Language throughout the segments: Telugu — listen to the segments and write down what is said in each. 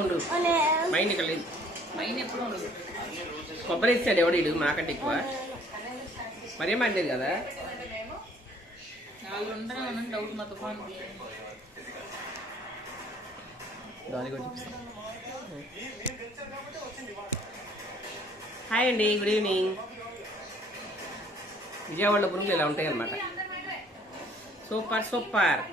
ఉండు మైండ్ ఇక్కడ లేదు. కొబ్బరి ఇస్తాడు ఎవడు మాకంటే ఎక్కువ మరేం అంటేది కదా. హాయ్ అండి, గుడ్ ఈవినింగ్. విజయవాడలో పురుగులు ఇలా ఉంటాయి అన్నమాట. Super super.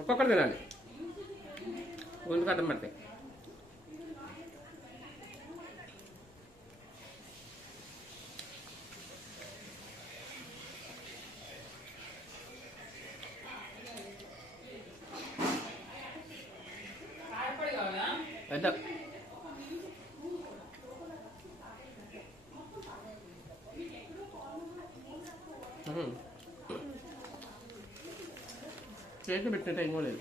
ఒక్కొక్కటి తినాలి, గొంతుకు అర్థం పడతాయి. పెద్ద చేతి పెట్టిన టైం కూడా లేదు.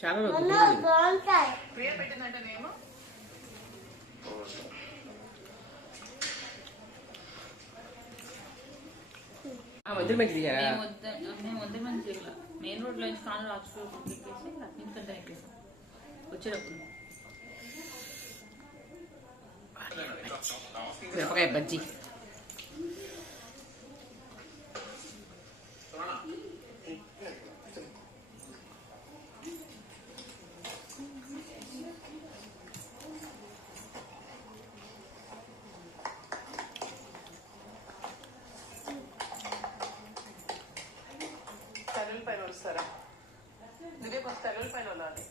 చాలా వద్దు మంచి దిగారా. మెయిన్ రోడ్ లో స్థానం రాసుకోసి వచ్చేటప్పుడు మిరపకాయ బజ్జీ. తెల్లల పైన వస్తారా? దిగే కొంచెం తెల్లల పైన వెళ్ళాలి.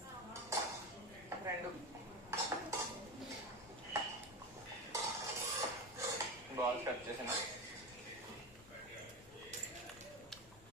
రెండు బాల్ కట్ చేసిన